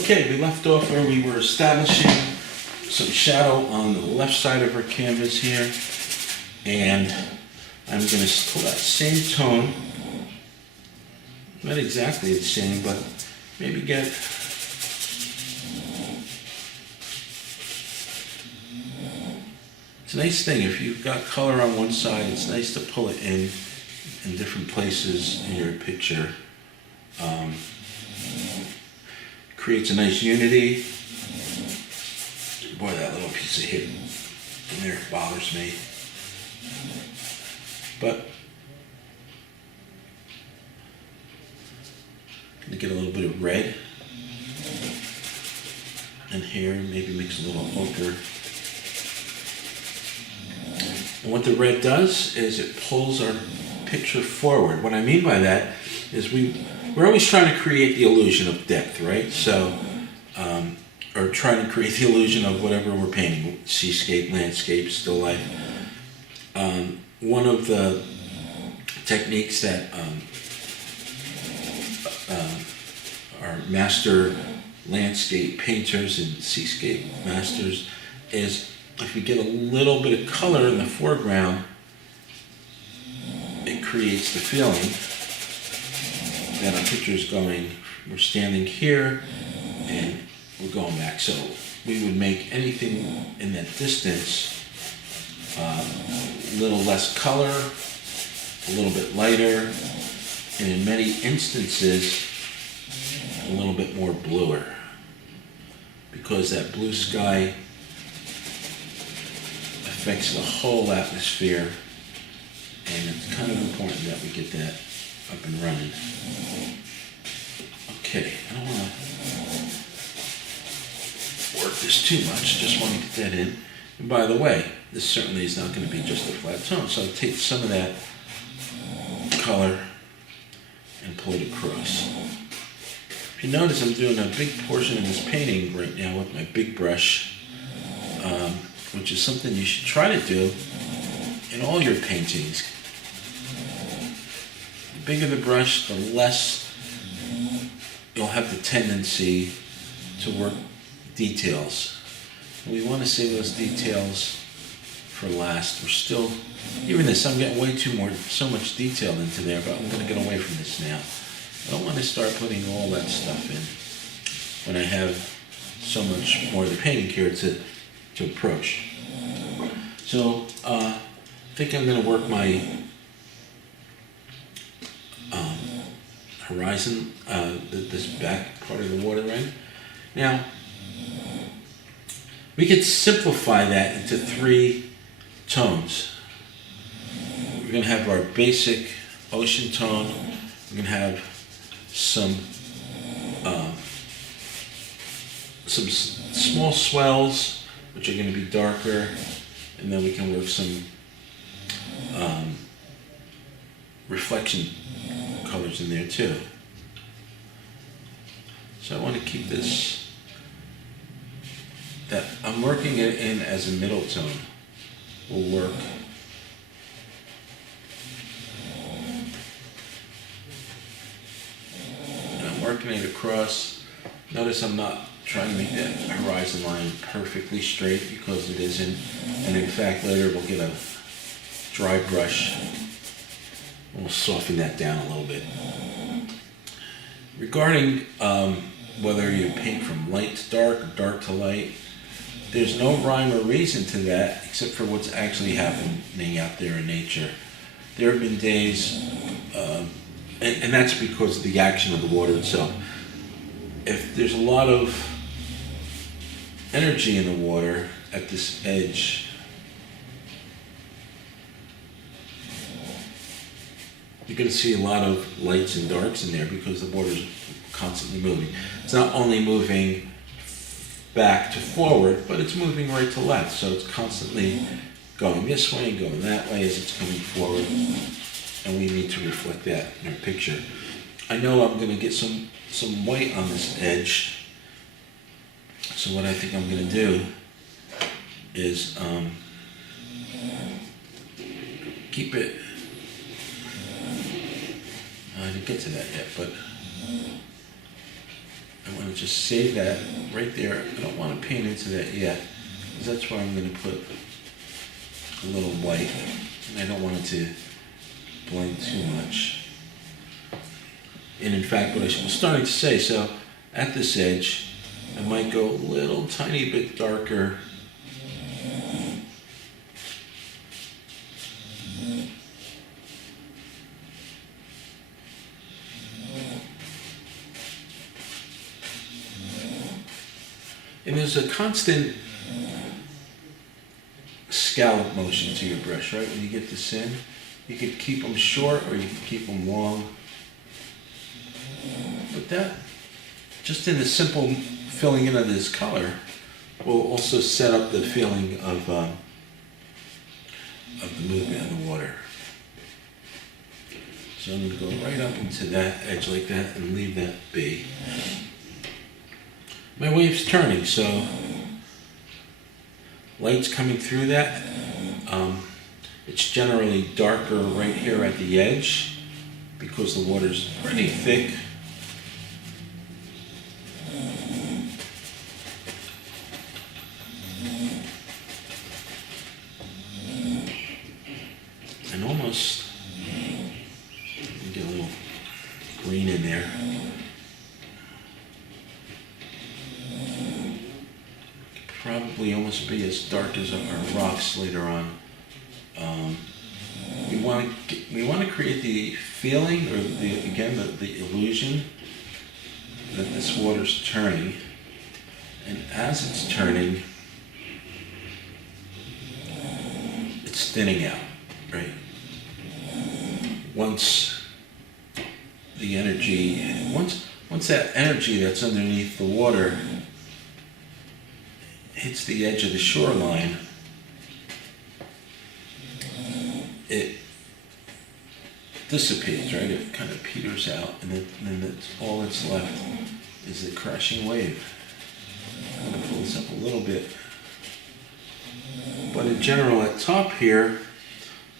Okay, we left off where we were establishing some shadow on the left side of our canvas here, and I'm going to pull that same tone, not exactly the same, but maybe get it's a nice thing if you've got color on one side, it's nice to pull it in different places in your picture. Creates a nice unity. Boy, that little piece of hidden in there bothers me. But I'm gonna get a little bit of red in here, maybe mix a little ochre. And what the red does is it pulls our picture forward. What I mean by that is we're always trying to create the illusion of depth, right? So, or trying to create the illusion of whatever we're painting, seascape, landscape, still life. One of the techniques that our master landscape painters and seascape masters is if we get a little bit of color in the foreground, it creates the feeling that our picture is going, we're standing here and we're going back. So we would make anything in that distance a little less color, a little bit lighter, and in many instances a little bit more bluer, because that blue sky affects the whole atmosphere, and it's kind of important that we get that up and running. Okay, I don't want to work this too much, just want to get that in. And by the way, this certainly is not going to be just a flat tone, so I'll take some of that color and pull it across. If you notice, I'm doing a big portion of this painting right now with my big brush, which is something you should try to do in all your paintings. The bigger the brush, the less you'll have the tendency to work details. And we want to save those details for last. We're still, even this, I'm getting way so much detail into there, but I'm going to get away from this now. I don't want to start putting all that stuff in when I have so much more of the painting here to approach. So I think I'm going to work my horizon, this back part of the water in. Now, we could simplify that into 3 tones. We're going to have our basic ocean tone. We're going to have some small swells, which are going to be darker, and then we can work some reflection colors in there too. So I want to keep this, that I'm working it in as a middle tone will work. And I'm working it across. Notice I'm not trying to make that horizon line perfectly straight because it isn't. And in fact, later we'll get a dry brush and we'll soften that down a little bit. Regarding whether you paint from light to dark or dark to light, there's no rhyme or reason to that except for what's actually happening out there in nature. There have been days, and that's because of the action of the water itself. If there's a lot of energy in the water at this edge, you're going to see a lot of lights and darks in there because the water's constantly moving. It's not only moving back to forward, but it's moving right to left. So it's constantly going this way and going that way as it's coming forward. And we need to reflect that in our picture. I know I'm going to get some white on this edge. So what I think I'm going to do is keep it. I didn't get to that yet, but I want to just save that right there. I don't want to paint into that yet, because that's where I'm going to put a little white, and I don't want it to blend too much. And in fact, what I was starting to say, so at this edge, I might go a little tiny bit darker. And there's a constant scallop motion to your brush, right? When you get this in, you could keep them short or you could keep them long. But that, just in the simple filling in of this color, will also set up the feeling of the movement of the water. So I'm going to go right up into that edge like that and leave that be. My wave's turning, so light's coming through that. It's generally darker right here at the edge because the water's pretty thick. And almost, get a little green in there. Probably almost be as dark as our rocks later on. We want to create the feeling, or the illusion that this water's turning, and as it's turning, it's thinning out, right? Once that energy that's underneath the water hits the edge of the shoreline, it dissipates, right? It kind of peters out, and then all that's left is the crashing wave. I'm going to pull this up a little bit. But in general, at top here,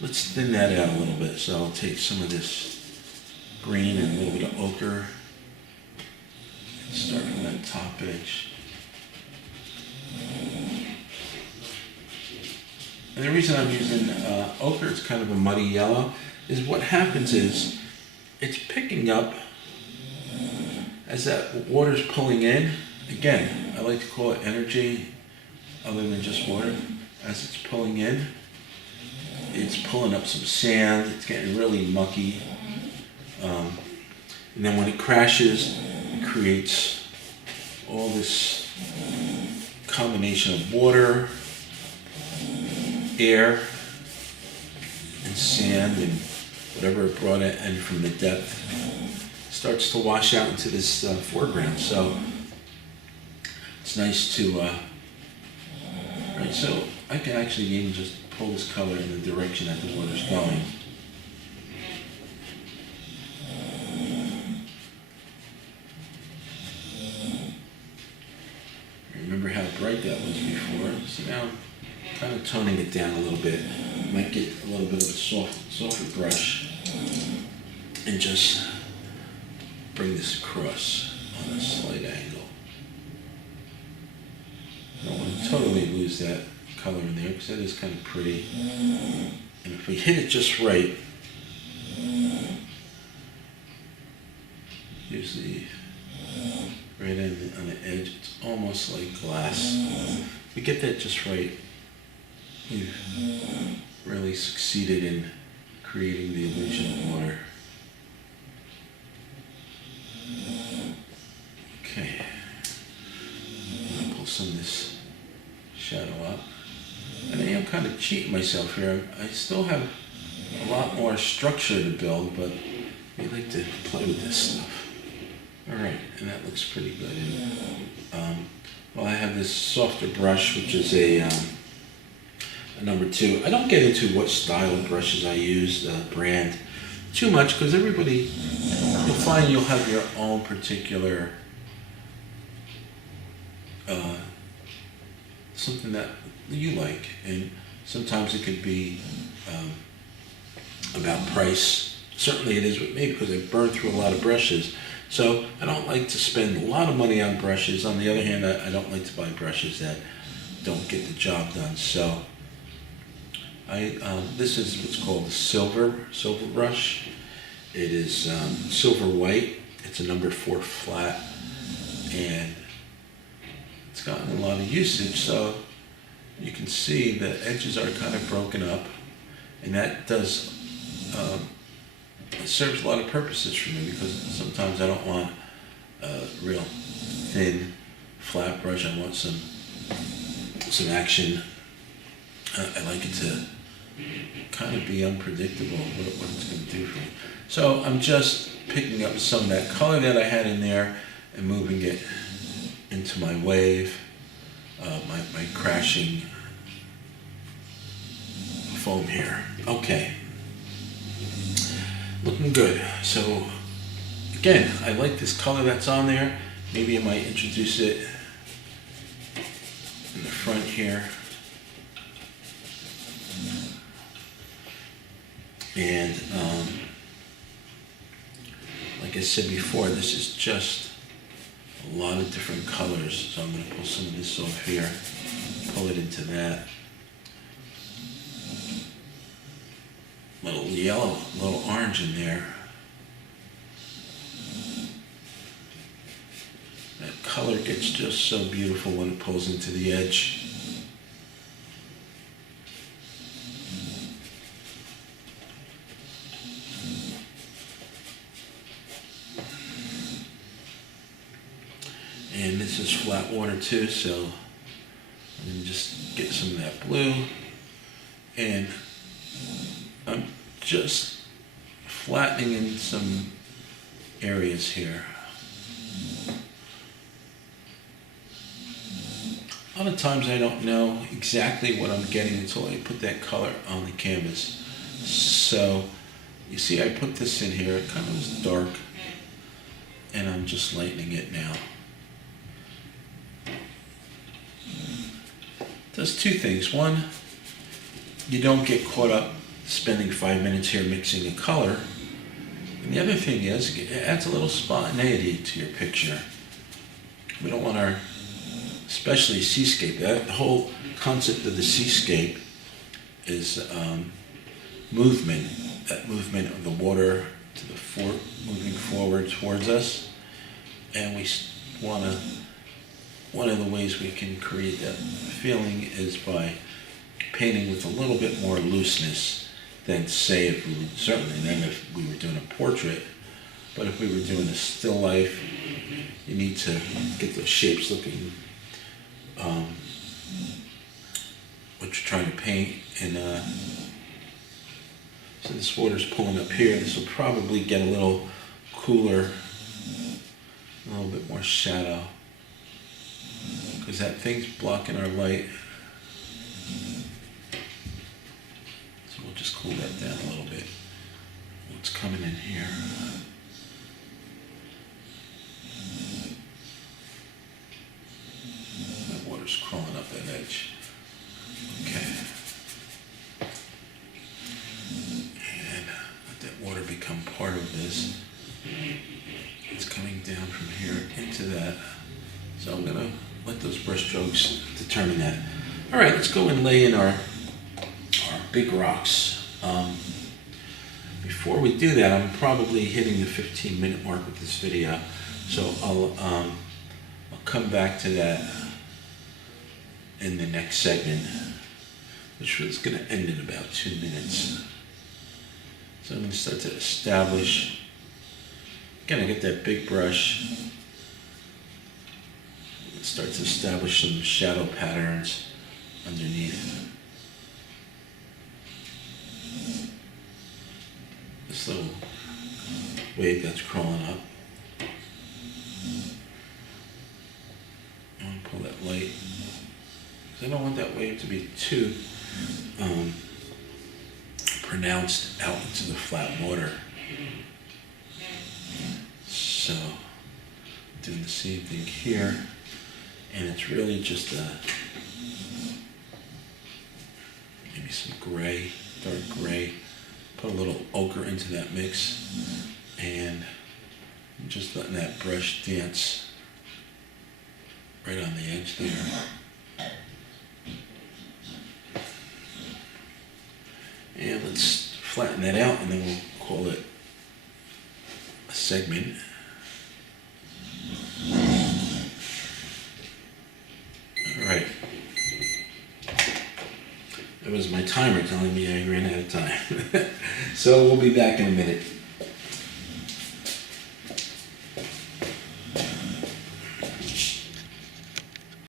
let's thin that out a little bit. So I'll take some of this green and a little bit of ochre and start from that top edge. And the reason I'm using ochre, it's kind of a muddy yellow, is what happens is it's picking up as that water's pulling in. Again, I like to call it energy other than just water. As it's pulling in, it's pulling up some sand, it's getting really mucky. And then when it crashes, it creates all this combination of water, air, and sand, and whatever it brought in from the depth starts to wash out into this foreground. So it's nice to, right, so I can actually even just pull this color in the direction that the water's going. Remember how bright that was before, so now I'm kind of toning it down a little bit. Might get a little bit of a softer brush and just bring this across on a slight angle. I don't want to totally lose that color in there because that is kind of pretty. And if we hit it just right, usually right on the edge, it's almost like glass. If we get that just right, we've really succeeded in creating the illusion of water. Okay, I'm gonna pull some of this shadow up. And I am kind of cheating myself here. I still have a lot more structure to build, but I like to play with this stuff. Alright, and that looks pretty good. Well, I have this softer brush, which is a number 2. I don't get into what style of brushes I use, brand, too much, because everybody, you'll find you'll have your own particular something that you like, and sometimes it could be about price. Certainly it is with me because I've burned through a lot of brushes, So I don't like to spend a lot of money on brushes. On the other hand, I don't like to buy brushes that don't get the job done. So this is what's called the silver brush. It is silver white. It's a number 4 flat, and it's gotten a lot of usage. So you can see the edges are kind of broken up, and that does it serves a lot of purposes for me, because sometimes I don't want a real thin flat brush. I want some action. I like it to kind of be unpredictable what it's going to do for me. So I'm just picking up some of that color that I had in there and moving it into my wave, my crashing foam here. Okay, looking good. So again, I like this color that's on there. Maybe I might introduce it in the front here. And like I said before, this is just a lot of different colors. So I'm going to pull some of this off here, pull it into that. Little yellow, little orange in there. That color gets just so beautiful when it pulls into the edge. And this is flat water too, so I'm going to just get some of that blue, and I'm just flattening in some areas here. A lot of times I don't know exactly what I'm getting until I put that color on the canvas. So you see I put this in here, it kind of was dark, and I'm just lightening it now. Does two things. One, you don't get caught up spending 5 minutes here mixing a color. And the other thing is, it adds a little spontaneity to your picture. We don't want our, especially seascape, the whole concept of the seascape is movement, that movement of the water to the moving forward towards us. And we want to, one of the ways we can create that feeling is by painting with a little bit more looseness than, say, if we were, certainly then if we were doing a portrait, but if we were doing a still life, you need to get those shapes looking what you're trying to paint. And so this water's pulling up here. This will probably get a little cooler, a little bit more shadow, because that thing's blocking our light. So we'll just cool that down a little bit. What's coming in here? That water's crawling up that edge. Okay. And let that water become part of this. It's coming down from here into that. So I'm going to let those brush strokes determine that. All right, let's go and lay in our big rocks. Before we do that, I'm probably hitting the 15-minute mark with this video, so I'll come back to that in the next segment, which is going to end in about 2 minutes. So I'm going to start to establish. Again, I get that big brush. Start to establish some shadow patterns underneath this little wave that's crawling up. I want to pull that light, because I don't want that wave to be too pronounced out into the flat water. So, doing the same thing here. And it's really just maybe some gray, dark gray. Put a little ochre into that mix, and I'm just letting that brush dance right on the edge there. And let's flatten that out, and then we'll call it a segment. All right. That was my timer telling me I ran out of time. So we'll be back in a minute.